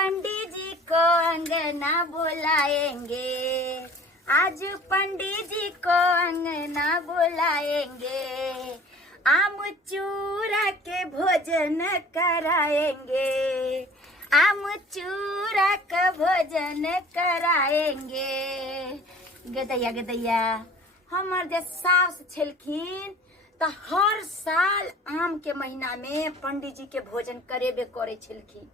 पंडित जी को अंगना बुलाएंगे, आज पंडित जी को अंगना बुलाएंगे, आम चूरा के भोजन कराएंगे, आम चूरा का भोजन कराएंगे। गदैया गदैया हमार जे सास छलखिन तो हर साल आम के महीना में पंडित जी के भोजन करेबे करे छलखिन।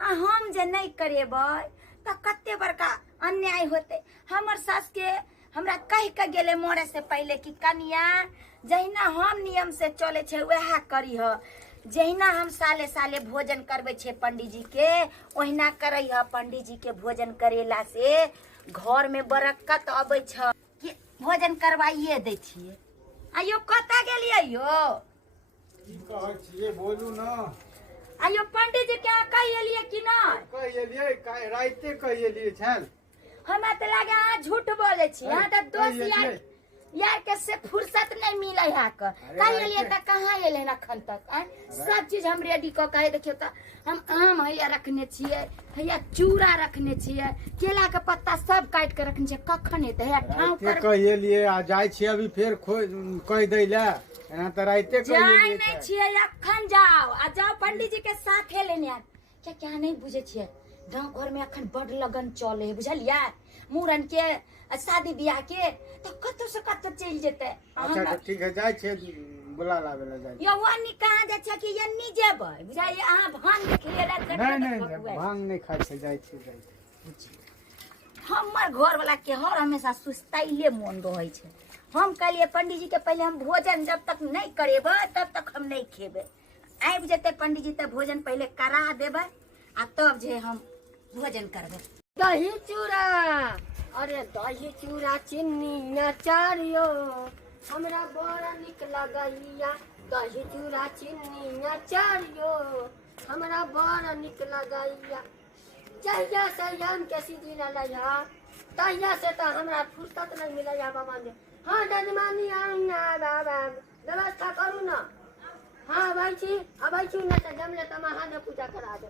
आ हम जे नहीं करेबै तो कते बड़का अन्याय होते। हमर सास के हमरा कह के गेले मोरे से पहले कि कनिया जहिना हम नियम से चले छे वह करी ह, जहिना हम साले साले भोजन करबे छे पंडित जी के ओहिना करई ह। पंडित जी के भोजन करेला से घर में बरकत अबै छ कि भोजन करवाइए दै छिए। आइयो कता गेलिए यो की कहै छिए बोलू ना। आइयो पंडित जी के कहिए कि ना कहिए काय राइते कहिए छल। हमरा त लागे अहाँ झूठ बोले छी। अहाँ त दोस्त यार के से फुर्सत नहीं मिले है क कहिए त कहां एले अखन तक। सब चीज हम रेडी क के देखियो त हम आम हैया रखने छिए, हैया चूड़ा रखने छिए, केला के पत्ता सब काट के रखने छिए। कखन एते है ठाव पर कहिए आ जाय छी अभी फेर कह दै ले एना त राइते कहिए जाय नहीं छिए। अखन जाओ आ जाओ पंडित जी के साथे लेने आ। क्या नहीं बुझे छिए गांव घर में अखन बड़ लगन चले है बुझलिया। मुरन के शादी ब्याह के तो कतो से कतो चल जेते। अच्छा ठीक है जाय छे बुला लावे ला जाय। यो वानी कहां जा छ कि यन्नी जेबै बुझाइए। अहाँ भांग खिलेला नहीं भांग नहीं खाय छे जाय छे जाय। हमर घर वाला के हर हमेशा सुस्ताइले मन रहै छे। हम कहलिए पंडित जी के पहले हम भोजन जब तक नहीं करेबै तब तक हम नहीं खेबै। आबि जेते पंडित जी त भोजन पहले करा देबै आ तब जे हम भोजन करबै। दही चूड़ा, अरे दही चूड़ा चीनी अचारियो हमरा बड़ा निक लगैया। दही चूड़ा चीनी अचारियो हमरा बड़ा निक लगैया। जहिया से आम के सीजन अलैया तहिया से तो हमरा फुर्सत नहीं मिलैया बाबा ने। हाँ जजमानी आइना बाबा व्यवस्था करू ना। हाँ अबै छी ना तो जमले त महादेव पूजा करा दे।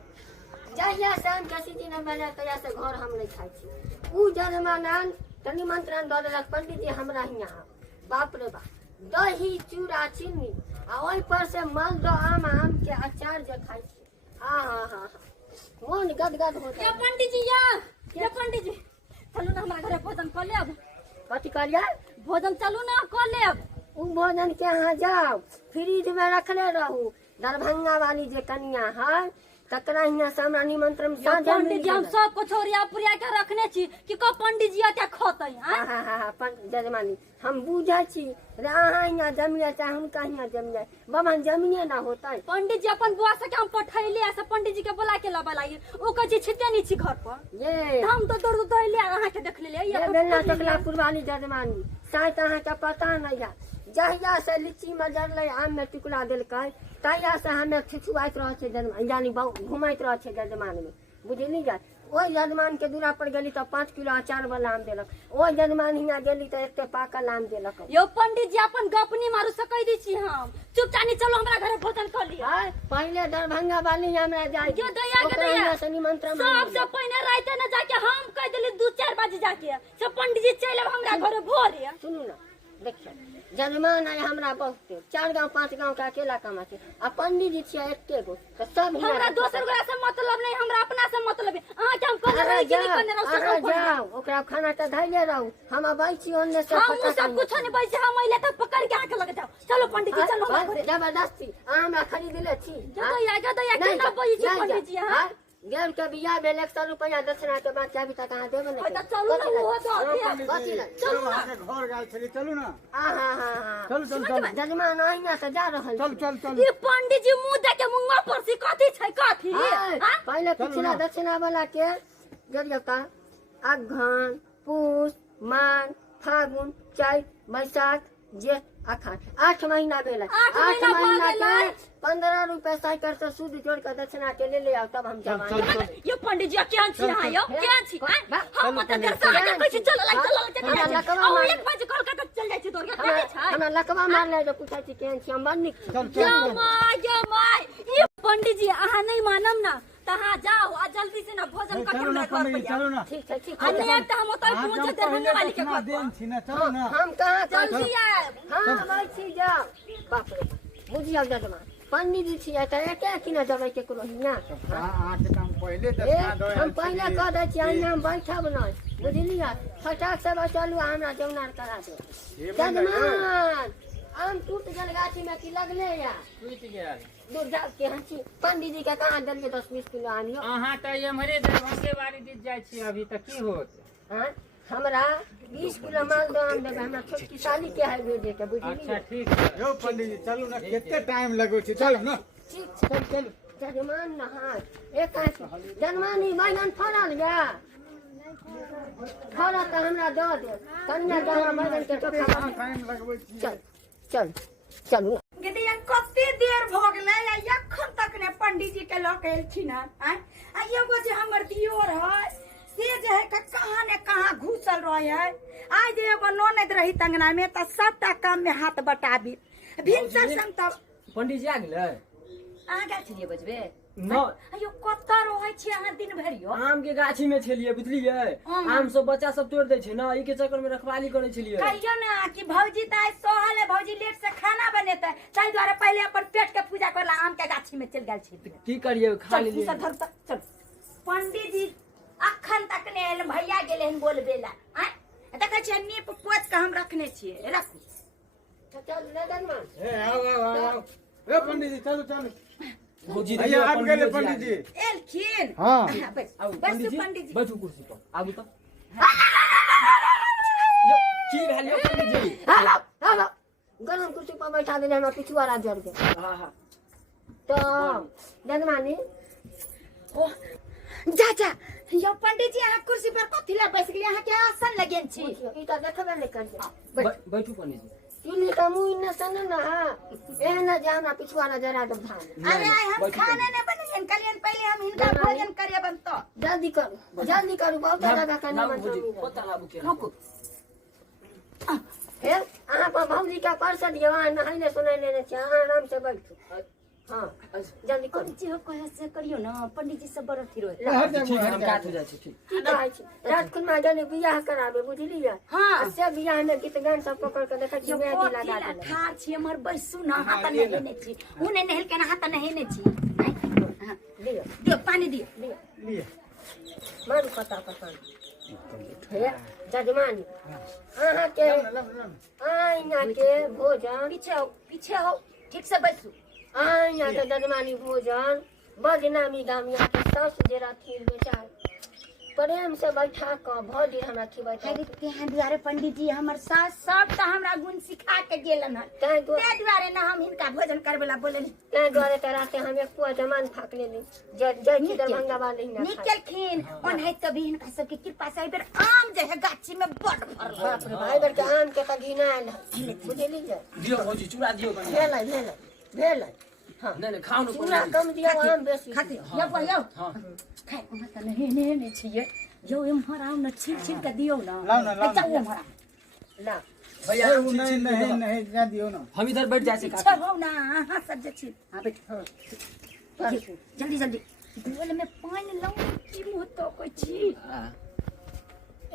जहिया से आम के सीजन अलैया तहिया से घर हम नहीं खाई छी। उ जजमानन त निमंत्रण द देलक पंडित जी हमरा हियां। बाप रे बाप दही चूड़ा चीनी आ ओइ पर से मालदह आम के अचार जे खाई छी। हाँ मन गदगद होता। ये पंडित जी या पंडित जी चलू ना हमारे घर भोजन कर लेब। कथी कहलिए? भोजन चलू ना कर लेब। उ भोजन के यहाँ जाओ फ्रिज में रखले रहू। दरभंगा वाली जे कनिया है तकरा हियां से हमरा निमंत्रण साझा पंडित जी हम सब को छोरिया पुरिया के रखने छी कि को पंडित जी एते खतै। हाँ जजमानी हम बुझै छी रे अहाँ हियां जमिया चाहे हुनका हियां जमिया बाबा जमिए ना होता। पंडित जी अपन बुआ से हम पठैले ऐसे पंडित जी के बुला के लबा लागी ओ कह छी छिटे नहीं छी घर पर। ये हम तो दौड़ दौड़ ले अहाँ के देख ले ये बेलना टकलापुर वाली जजमानी शायद अहाँ के पता नहीं है। जहिया से लीची में जरले आम में टुकड़ा देलकै तहिया से हमें खिचुआइत रह छे जजमान यानी घुमाइत रह छे जजमान में बुझली जाय। ओइ जजमान के दूरा पर गेली तो 5 किलो अचार वाला आम देलक। ओइ जजमान हियां गेली तो एते पाकल आम देलक। यो पंडित जी अपन गपनी मारू सकै दी छी। हम चुपचानी चलो हमरा घरे भोजन कर लिया। पहले दरभंगा वाली हमरा जाय के दैया से निमंत्रण सबसे पहले रात न जाके हम कह देली 2-4 बजे जाके सब पंडित जी चले हमरा घरे भोरे। सुनू ना देखिए जजमान है हमरा बहुते 4 गांव 5 गांव का अकेला कमा छे आ पंडित जी छिया एके गो तो सब हमरा दोसर गोरा से मतलब नहीं हमरा अपना से मतलब है। अहाँ के हम कहले रही कि नहीं कहले रहो जाओ ओकरा खाना त धैले रहू। हम अबै छी ओन्ने से हम सब कुछ नहीं बैसे हम अइले तक पकड़ के आके लगे जाओ। चलो पंडित जी चलो हमरा घरे। जबरदस्ती अहाँ खरीद ले छी। जदया के ना बोई छी पंडित जी। हां गेल के बियाह भेल 100 रुपया दक्षिणा के बाद चाबी तक अहाँ देबे नहीं। त चलो ना वो तो चलो ना घर गाल छली चलू ना। हां चल जजमान आइना से जा रहल चल ये पंडित जी मुंह देखे मुंगा पर से कथि छै कथि। पहले पिछला दक्षिणा वाला के गेलियो का अगहन पूस मान फागुन चैत बैसाख जेठ अखाड़ 8 महीना भेल। 8 महीना के 15 रुपया साइकिल से सूद जोड़ के दक्षिणा के ले आओ तब हम जमा। ये पंडित जी केहन छी अहाँ यो केहन छी। हम मत देर से आगे कैसे चल एक बजे कोलकाता चल जाय छी दौड़ के कथि छै। हमरा लकवा मार ले जो पूछै छी केहन छी हम बड़ निक छी। ये माय ये पंडित जी अहाँ नहीं मानम ना त कहाँ जाओ आ जल्दी से ना भोजन कर चलो ना पंडित जी, चलो ना। ठीक है ठीक है अन्य एक हम तो पूछे दरभंगा वाली के घर दिन छी ना, चलो ना। हम कहाँ जल्दी आए हाँ भाई छी जाओ बाप रे बुझिया जजमा पंडित जी छी त एके किना जबै के करो हिया आठ काम पहले दस हम पहले कह दै छी अइना हम बैठब नै बुझलियै फटाक से चलू हमरा जौनार करा दे जजमान आम टूट गेल गाछी में की लगले या टूट गेल दूर जा के हंसी पंडित जी के कहाँ देलिए 10-20 किलो आनियो अहाँ त एम्हरे दरभंगे बारी दिस जाइ छी अभी त की होत हाँ हमरा 20 किलो माल दो आम देबै हमरा छोटकी साली के है भेजे के अच्छा बुझलियै ठीक है यो पंडित जी चलू ना, कितने टाइम लगो छी, चलो ना। ठीक चल चल जजमान नहा एक जजमानी बैगन फड़ल या फड़ल त हमरा दऽ दे कन्या जहाँ बैगन के चोखा टाइम लगबे छी। चल चल चलू गदिया कते देर भ गेलै आ एखन तक ने पंडित जी के लऽ के एलखिन हन आ एगो जे हमर दियोर है से जे है कहाँ ने कहाँ घुसल रहे है आज एगो ननद रही तंगना में त सबटा काम में हाथ बटाबी भिनसर सम तब पंडित जी आ गेलै अहाँ गेल छलियै बजबे न अयो कतऽ रहै छी अहाँ दिन भरि यो आम के गाछी में छलिए बुझलिए आम सब बच्चा सब तोड़ दै छै ना ई के चक्कर में रखवाली करे छलिए कहियो ना कि भौजी त आइ सोहल है भौजी लेट से खाना बनेतै ताहि दुआरे पहले अपन पेट के पूजा करला आम के गाछी में चल गेल छी की करिए खा चल लेलिए धर तक चल पंडित जी अखन तक ने आयल भैया गेले हन बोलबे ला आय देखै छियै नीप पोछ के हम रखने छियै रखू चल ले जजमान ए आओ ए पंडित जी चलो चलो। भौजी भैया आप गेले पंडित जी। एलखिन हाँ। बस आओ बस पंडित जी पंडित जी बैठू कुर्सी पर आगू तो की भेल यो पंडित जी हेलो हेलो गरम कुर्सी पर बैठा देने हमरा पिछुआरा जड़ के हां हां तो जजमानी ओ जा जा यो पंडित जी अहाँ कुर्सी पर कथि ला बैस गेली अहाँ के आसन लगेन छी ई त देखबे नै कर बैठू पंडित जी चुल्ली का मुंह न सन ना एहना जे हमरा पिछुआरा जरा दे धान अरे आइ हम खाने ने बनेन कलियन पहले हम हिनका भोजन करे बनतो जल्दी करू बहुत ज्यादा करना मन पता लागू के रुकू हे अहाँ पर भौजी का परसद जवान नहाइले सुनाइले छै अहाँ आराम से बैठू हां जल्दी करू पंडित जी हो कहे से करियो ना पंडित जी सब बड़ अथी रोए ठीक है हम काट हो जाइ छै ठीक की कहै छी रात खुन में जाने बियाह कराबे बुझलियै हाँ। से बियाह में गीत गान सब पकड़ के देखै छी मेहंदी लगा कोठिला देले ठार छी हमर बैसू ना हाथ नहेने छी उने नहल के ना हाथ नहेने छी हाँ, दियो दियो पानी दियो दियो लिए मारू पता हे जजमानी अहाँ के आइना के भोजन पीछे हो ठीक से बैसू आइना के जजमानी भोजन बदनामी गामिया के सास जे रहथिन बेचार प्रेम से बैठा के भौजी हमरा खिबै अरे तेहाँ दुआरे पंडित जी हमर सास सब त हमरा गुण सिखा के गेलन हन तैं ते दुआरे ना हम हिनका भोजन करबेला बोलन द्वारे त राते हम एक पुआ जमान फाक लेली जय की दरभंगा वाले ही ना निकलखिन ओनहि तभी हिनका सबके कृपा से एबर आम जे है गाछी में बड़ फरल बाप रे भाई बेर के आम के त घिनायल है बुझली जे दियो भौजी चूड़ा दियो कनी भेलै हां नहीं नहीं खाओ न चूड़ा कम दियो आम बेसी खाते यो यो हां खाए ओमा त नहे छिए यो एम्हर आउ न छिल छिल के दियो ना लाओ ना, लाओ ना। चल एम्हर ला भैया ए, वो नहीं नहीं नहीं जा दियो ना। हम इधर बैठ जाए से अच्छा हो ना हां सब जे छी हां बैठ जल्दी जल्दी बोले में पानी लाऊं की मुंह तो कोई छी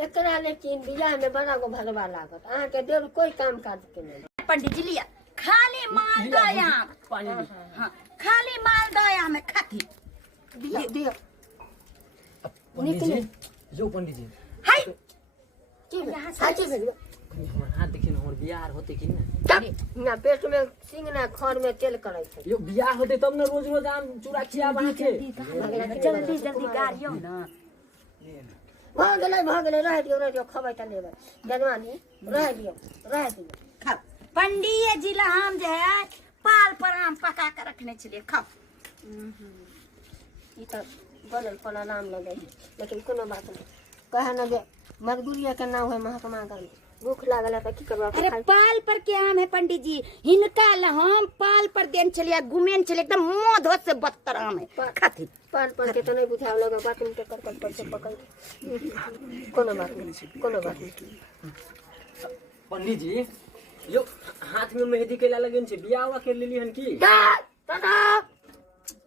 एकरा लेकिन बियाह में बड़ा गो भरवा लागत अहाँ के देर कोई काम काज के नहीं पंडित जी लिया खाली माल दया पानी हां खाली माल दया में खाती दियो पंडित जी यो पंडित जी हाय की यहाँ से- साची भेल हमर हाथ देखिन हमर बियाह होते कि ना तब ना पेट में सिंह ना खर में तेल करे छै यो बियाह होते तब न रोज रोज आम चूड़ा खियाबा के जल्दी जल्दी गाड़ियो ना भ गेलै रह दियो खबै त लेबै जजमानी रह दियो खाओ पंडित जी ला हम जे है पाल पर आम पका के रखने छलिए खाओ ई त बनल पना नाम लगे लेकिन कोनो बात नहीं कहे न जे मजबूरी के नाम है महात्मा गांधी भूख लागल है त की करबा अरे पाल पर के आम है पंडित जी हिनका ला हम पाल पर देन छलिए गुमेन छलिए एकदम मोधो से बदतर आम है खाती पान के तो नहीं बुझाव लगे बात में कर पर से पकड़ के कोनो बात नहीं पंडित जी यो हाथ में मेहंदी केला लगन छे बियाह के लेली हन की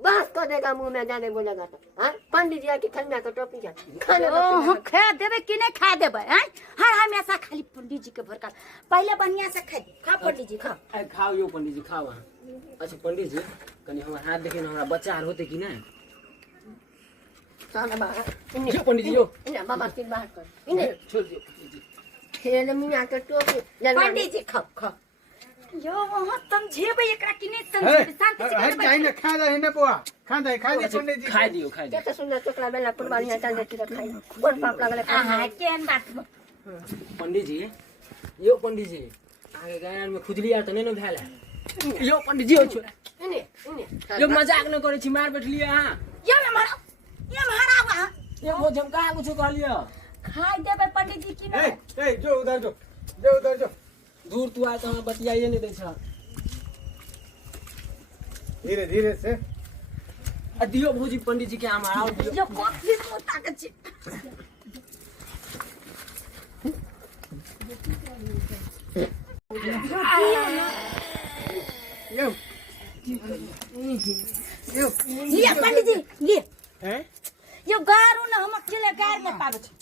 बस कर देगा मुंह में जाने बोलेगा तो हाँ पंडित जी आके खन्ना का टोपी जा खाने ओह खा देबे कि नहीं खा देबे हैं हर हमेशा खाली पंडित जी के भरका पहले बढ़िया से खा पंडित जी खा खाओ यो पंडित जी खाओ अच्छा पंडित जी कनी हमार हाथ देखे ना हमरा बच्चा आर होते कि नहीं साला बाहर यो पंडित जी यो इन्हें बाबा के बाहर कर इन्हें छोड़ दियो पंडित जी खेल मियाँ के टोपी पंडित जी खा यो वहां समझेबे एकरा कि नहीं हे समझेबे शांति से हट जाई ना खा दे ने बुआ खा दे पंडित जी खाई दियो खाई दियो क्या सुंदर टोकरा बेला पुरबानी चल देती तो खाई कौन पाप लगले आहा केन बात पंडित जी यो पंडित जी आगे गायन में खुजली आर त नै न भेल यो पंडित जी हो छोरा इन्हें यो मजाक न करे छी मार बैठलिए हां ये मारा वहां ये वो जम कहाँ कुछ कहलिए खाई देबे पंडित जी कि नहीं ए जो उधर जो दूर तू आए तो हम बतियाइए नहीं दै छ धीरे धीरे से आ दियो भौजी पंडित जी के हम आओ दियो यो कॉफी मोता के छी यो लिया पंडित जी लिए हैं यो गारू न हम अकेले गार में पाबे छी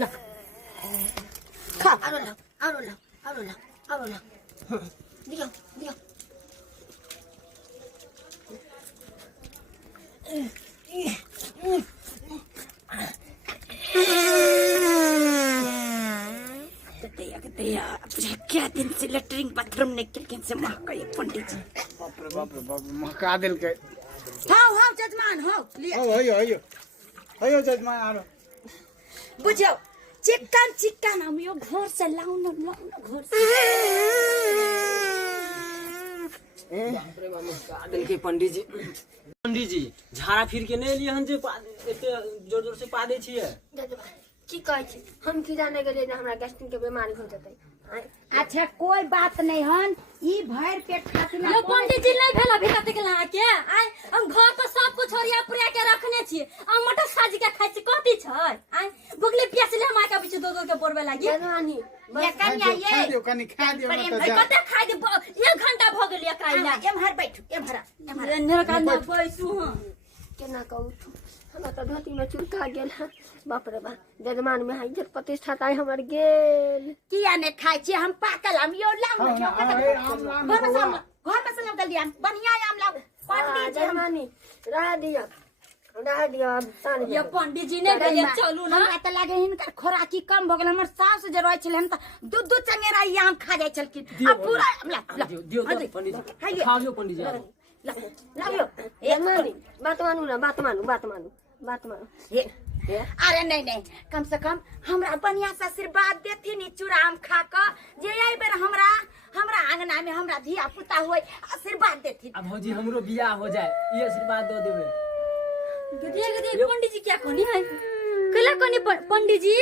ला खा आरो ला दियो कतया क्या दिन से लेटरिंग बाथरूम निकल के से महक ये पंडित जी बाप रे बाप महका दिल के हां जजमान हो लिया अयो जजमान आरो बुझो चिकन हम यो घर से लाऊ न घर से बाप रे बाप का दिल के पंडित जी झाड़ा फिर के नहीं लिए हन जे एते जोर जोर से पा दे छिए की कहै छी हम की जाने गेले जे हमरा गैस्ट्रिक के बीमारी हो जतै अच्छा कोई बात नहीं हन ई भर पेट खातिर यो पंडित जी नहीं भेला भी कते गेला के आय हम घर तो सब कुछ ओरिया पुरिया के रखने छी आ मटर साजी के खाइ छी कथि छै आय भुगले पियासले हम आके बीच दो के पोरबे लागी जवानी ये कन्या ये खा दियो प्रेम मत जा कते खाइ दे 1 घंटा भ गेल एकरा इला एमहर बैठू एमहर नर का ना बैसू हां केना कहू हमरा तो धोती में चुरका गेल है बाप रे बाप जजमान में इज्जत प्रतिष्ठा ताई हमर गेल किया ने खाइ छी हम पाकल हम यो लाऊ घर में से लाऊ दलिया बढ़िया आम लाऊ पंडित जी जजमानी रह दिया अब सान ये पंडित जी ने भेले चलू ना हमरा त लागे हिनकर खोराकी कम भ गेल हमर सास जे रहै छले हम त दूध चंगेरा ई आम खा जाय छलखिन अब पूरा दियो पंडित जी खाओ यो पंडित जी लाओ जजमानी बात मानू अरे नहीं कम से कम हमरा बढ़िया से आशीर्वाद देथिन चूड़ा आम खा के जे एहि बेर हमरा आंगना में हमरा धिया पुता होय आशीर्वाद देथिन अब भौजी हमरो बियाह हो जाए ये आशीर्वाद दो देबे गदे पंडित जी क्या कोनी है कला कोनी पंडित जी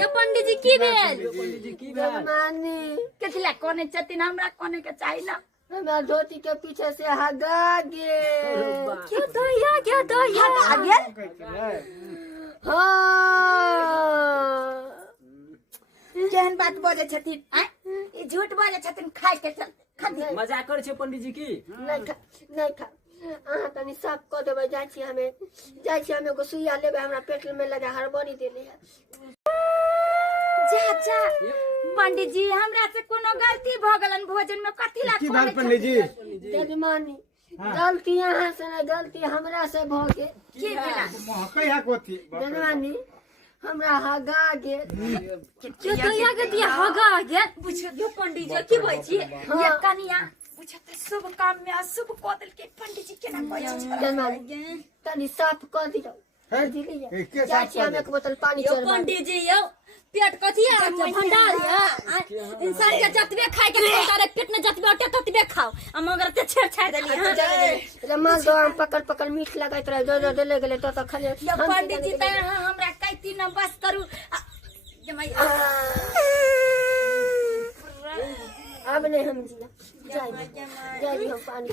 ये पंडित जी की भेल पंडित जी की भेल जजमानी केथिला कोने छथिन हमरा कोने के चाहि ना हमरा धोती के पीछे से हगा गेल क्या दया आ गेल हाँ केहन बात बजे छथिन आय ई झूठ बजे छथिन खाइ के चल खा मजाक करे छै पंडित जी की नहीं खा अहाँ तनी साफ कऽ देबै जाइ छी हमे एगो सुइया लेबै हमरा पेट में लगा हड़बड़ी देले है जा पंडित जी हमरा से कोनो गलती भ गेलन भोजन में कथि ला की बात पंडित जी जजमानी गलती अहाँ से नहीं गलती हमरा से भ गेल की भेला महकै हा कोथी जजमानी हमरा हगा गेल क्या दया के दिया हगा गेल बुझियो यो पंडित जी की होय छी ये कनिया बुझे त शुभ काम में अशुभ क देल के पंडित जी केना कहै छी जजमानी तनी साफ कऽ दियौ के जाइ छी हमे एक बोतल पानी यो चढ़बा पंडित जी यो पेट कथि आ भंडार है इंसान के जतबे खाए के तारे पेट में जतबे अटे ततबे खाओ आ मगर ते छेड़ देली हां माल दो आम पकड़ मीठ लगैत रहे जो देले गेले तो खाली ये पंडित जी त हमरा कैती न बस करू जमाई अब नहीं हम जिया जाई हम पानी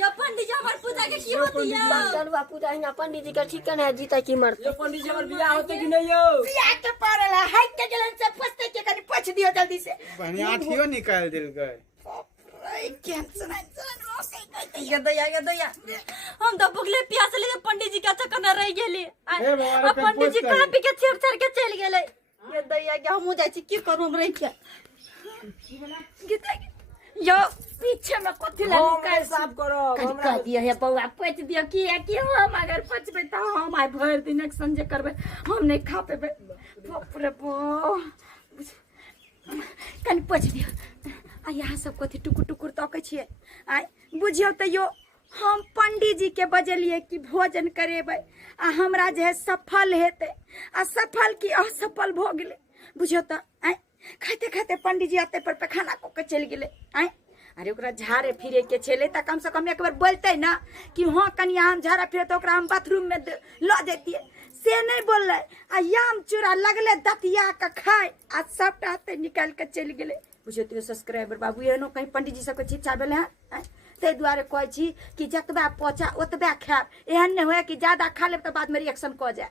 यो पंडित जी हमर पूजा के की होती है चलवा पूजा हिना पंडित जी के ठीकन है जीता की मरते ये पंडित जी हमर बियाह होते कि नहीं यो बियाह के पड़ल है हाइट के गेलन से फसते के कनी पछ दियो जल्दी से बढ़िया ठियो निकाल दिल गए ये दैया हम तो भूखले प्यास ले पंडित जी का चक्कर रह गेली ए बाबा, अब पंडित जी पोस्ट कहाँ करी। पी के छेड़ के चल गेले ये दैया के हम जाय छी की करू हम रह के यो पीछे में कथि ला निकाल साफ करो कह कह दिया है बउआ पच दियो कि हम अगर पचबे त हम आइ भर दिन एक्शन जे करबे हम नहीं खा पेबे बाप रे बाप कनि पच दियो आ यहाँ सब कथि टुकुर टुकुर तकै छियै आइ बुझियो त यो हम पंडित जी के बजलिए कि भोजन करेबै आ हमरा जे है सफल हेतै आ सफल की असफल भ गेलै बुझियो त आइ खाते खाते पंडित जी आते पर पैखाना को के चल गेले आइ अरे ओकरा झाड़े फिरे के छेले त कम से कम एक बार बोलते ना कि हाँ कनिया हम झाड़ा फिरे तो ओकरा हम बाथरूम में ल देतिए से नहीं बोलले आ याम चूड़ा लगले दतिया के खाए आ सबटा हाथे निकाल के चल गेले बुझियो तो सब्सक्राइबर बाबू एहनो कहीं पंडित जी सबके चिट्ठा भेले हैं ताहि दुआरे कहै छी कि जतबा पचा ओतबा खायब एहन नहीं होए कि ज्यादा खा लेब त बाद में रिएक्शन क जाए।